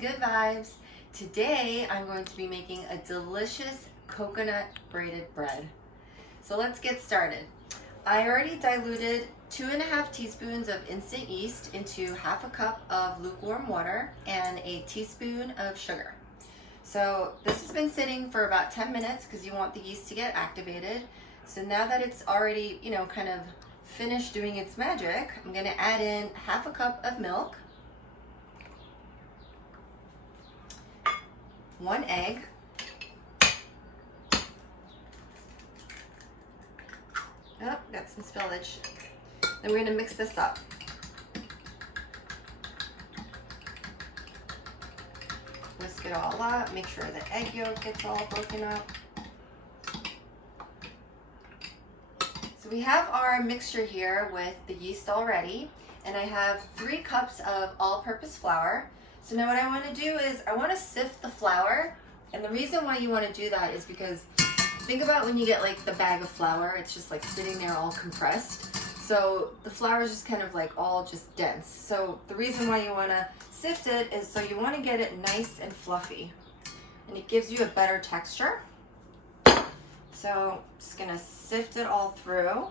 good vibes. Today I'm going to be making a delicious coconut braided bread. So let's get started. I already diluted 2.5 teaspoons of instant yeast into half a cup of lukewarm water and a teaspoon of sugar. So this has been sitting for about 10 minutes because you want the yeast to get activated. So now that it's already, kind of finished doing its magic, I'm gonna add in half a cup of milk, 1 egg, oh, got some spillage. Then we're gonna mix this up. Whisk it all up, make sure the egg yolk gets all broken up. So we have our mixture here with the yeast already, and I have 3 cups of all-purpose flour. So now what I want to do is I want to sift the flour, and the reason why you want to do that is because think about when you get like the bag of flour, it's just like sitting there all compressed. So the flour is just kind of like all just dense. So the reason why you want to sift it is so you want to get it nice and fluffy, and it gives you a better texture. So I'm just gonna sift it all through.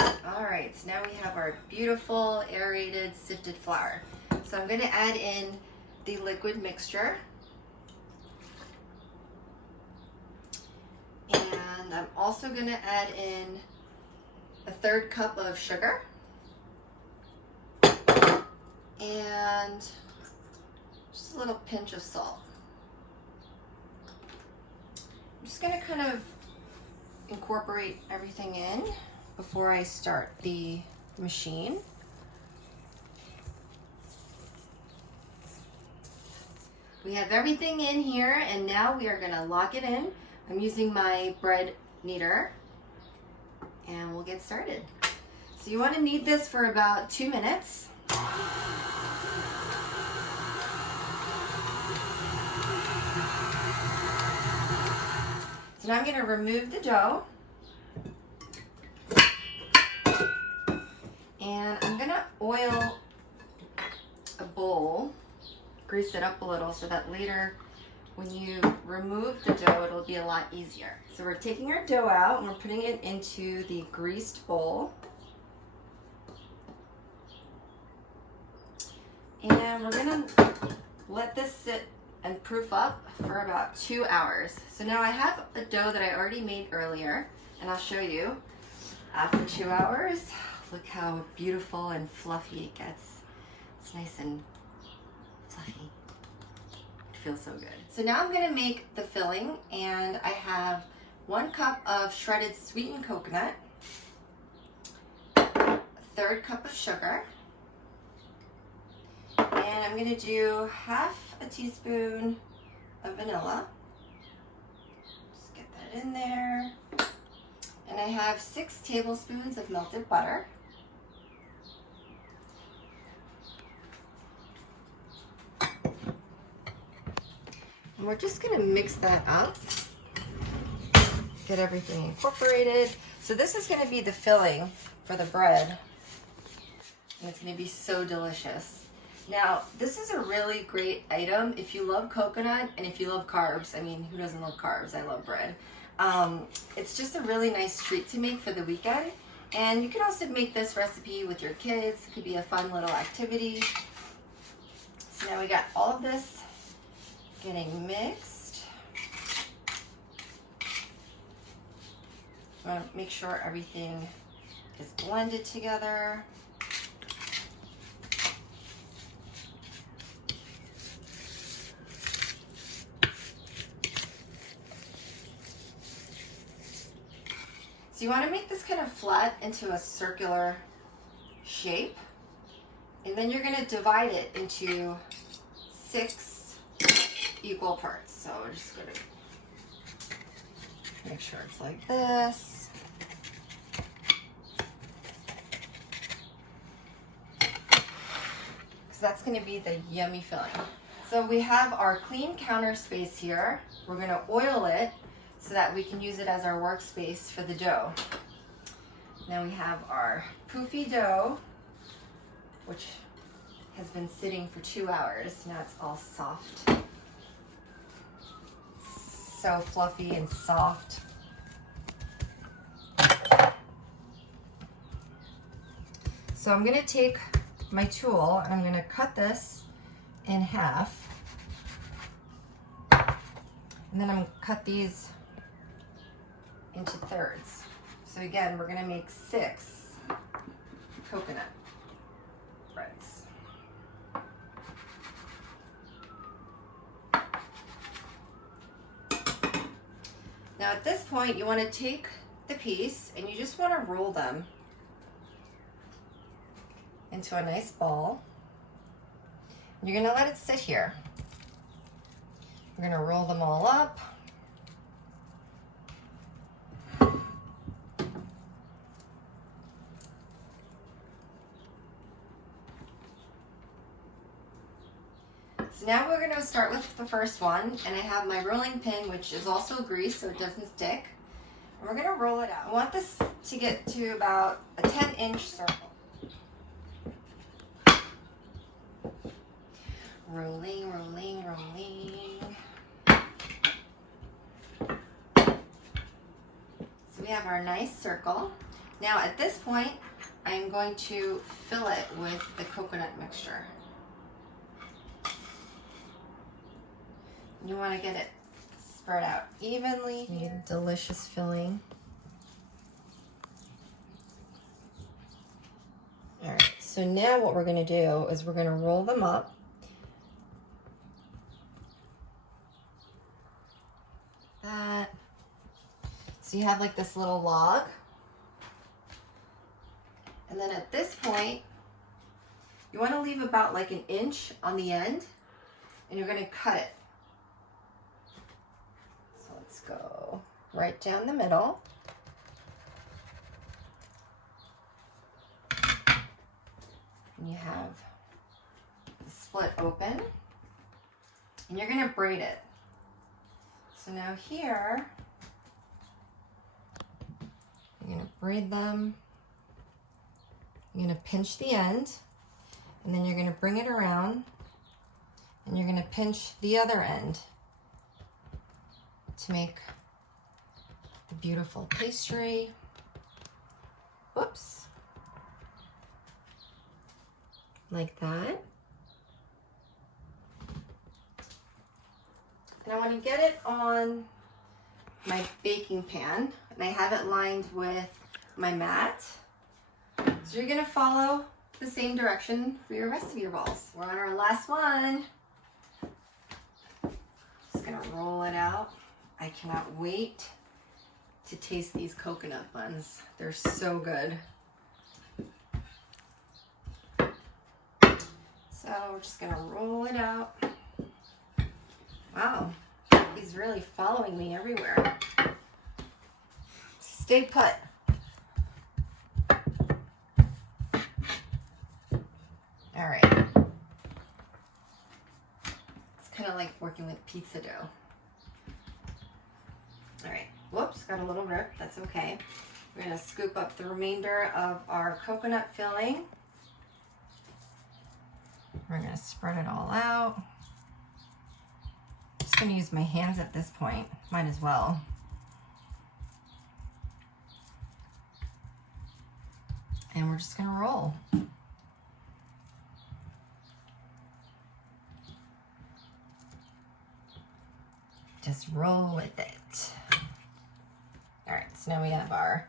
All right, so now we have our beautiful aerated sifted flour. So I'm gonna add in the liquid mixture. And I'm also gonna add in a 1/3 cup of sugar. And just a little pinch of salt. I'm just gonna kind of incorporate everything in before I start the machine. We have everything in here, and now we are gonna lock it in. I'm using my bread kneader, and we'll get started. So you wanna knead this for about 2 minutes. So now I'm going to remove the dough, and I'm going to oil a bowl, grease it up a little so that later when you remove the dough it'll be a lot easier. So we're taking our dough out and we're putting it into the greased bowl. And we're gonna let this sit and proof up for about 2 hours. So now I have a dough that I already made earlier, and I'll show you. After 2 hours, look how beautiful and fluffy it gets. It's nice and fluffy. It feels so good. So now I'm gonna make the filling, and I have 1 cup of shredded sweetened coconut, 1/3 cup of sugar, and I'm going to do half a teaspoon of vanilla. Just get that in there. And I have 6 tablespoons of melted butter. And we're just going to mix that up. Get everything incorporated. So this is going to be the filling for the bread. And it's going to be so delicious. Now, this is a really great item if you love coconut and if you love carbs. I mean, who doesn't love carbs? I love bread. It's just a really nice treat to make for the weekend. And you can also make this recipe with your kids. It could be a fun little activity. So now we got all of this getting mixed. I want to make sure everything is blended together. So you want to make this kind of flat into a circular shape, and then you're going to divide it into 6 equal parts. So we're just going to make sure it's like this. Because that's going to be the yummy filling. So we have our clean counter space here. We're going to oil it so that we can use it as our workspace for the dough. Now we have our poofy dough, which has been sitting for 2 hours. Now it's all soft. So fluffy and soft. So I'm gonna take my tool and I'm gonna cut this in half. And then I'm gonna cut these into thirds. So again, we're gonna make 6 coconut breads. Now at this point, you wanna take the piece and you just wanna roll them into a nice ball. You're gonna let it sit here. We're gonna roll them all up. So now we're gonna start with the first one, and I have my rolling pin, which is also greased so it doesn't stick. And we're gonna roll it out. I want this to get to about a 10-inch circle. Rolling, rolling, rolling. So we have our nice circle. Now at this point, I'm going to fill it with the coconut mixture. You want to get it spread out evenly. You get a delicious filling. All right, so now what we're going to do is we're going to roll them up. That. So you have like this little log. And then at this point, you want to leave about like an inch on the end, and you're going to cut it. So let's go right down the middle. And you have the split open, and you're going to braid it. So now here, you're going to braid them. You're going to pinch the end, and then you're going to bring it around, and you're going to pinch the other end to make the beautiful pastry. Whoops. Like that. And I want to get it on my baking pan, and I have it lined with my mat. So you're going to follow the same direction for your rest of your balls. We're on our last one. Just going to roll it out. I cannot wait to taste these coconut buns. They're so good. So we're just going to roll it out. Wow, he's really following me everywhere. Stay put. All right. It's kind of like working with pizza dough. All right, whoops, got a little rip, that's okay. We're gonna scoop up the remainder of our coconut filling. We're gonna spread it all out. Just gonna use my hands at this point, might as well. And we're just gonna roll. Just roll with it. All right, so now we have our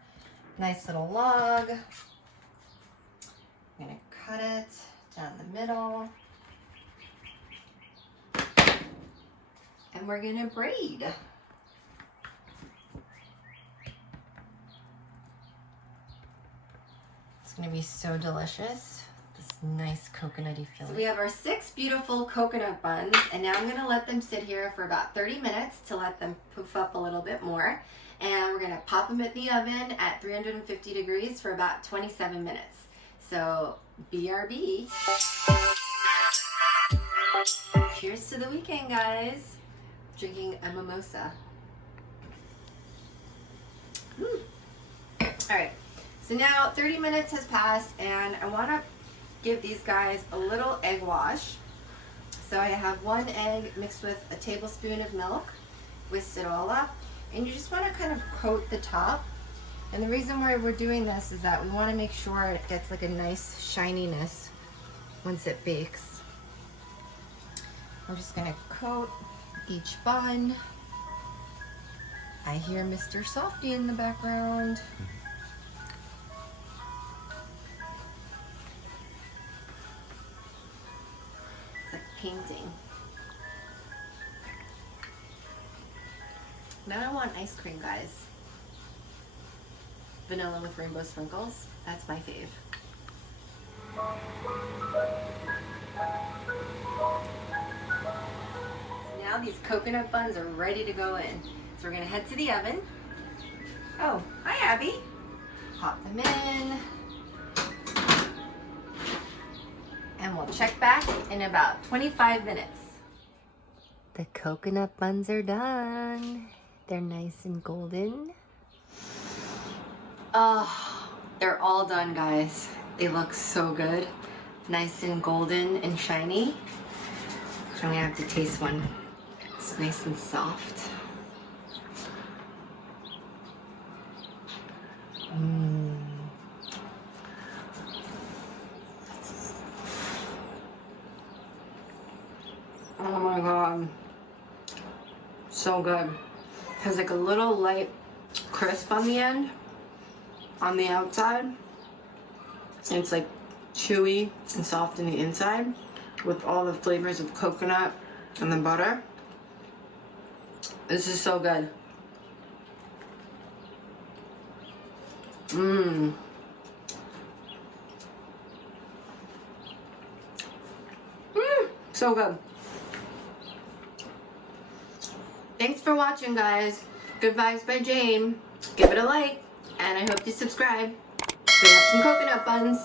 nice little log. I'm gonna cut it down the middle. And we're gonna braid. It's gonna be so delicious. This nice coconutty filling. So we have our 6 beautiful coconut buns, and now I'm gonna let them sit here for about 30 minutes to let them poof up a little bit more. And we're gonna pop them in the oven at 350 degrees for about 27 minutes. So BRB. Cheers to the weekend, guys. Drinking a mimosa. All right, So now 30 minutes has passed and I want to give these guys a little egg wash. So I have 1 egg mixed with a tablespoon of milk, whisked it all up, and you just want to kind of coat the top. And the reason why we're doing this is that we want to make sure it gets like a nice shininess once it bakes. I'm just going to coat each bun. I hear Mr. Softy in the background. It's like painting. Now I want ice cream, guys. Vanilla with rainbow sprinkles. That's my fave. So now these coconut buns are ready to go in. So we're gonna head to the oven. Oh, hi Abby. Pop them in. And we'll check back in about 25 minutes. The coconut buns are done. They're nice and golden. Oh, they're all done, guys. They look so good. Nice and golden and shiny. I'm gonna have to taste one. It's nice and soft. Oh my God. So good. Has like a little light crisp on the end, on the outside. And it's like chewy and soft on the inside with all the flavors of coconut and the butter. This is so good. So good. Thanks for watching, guys. Good Vibes by Jane. Give it a like, and I hope you subscribe. We have some coconut buns.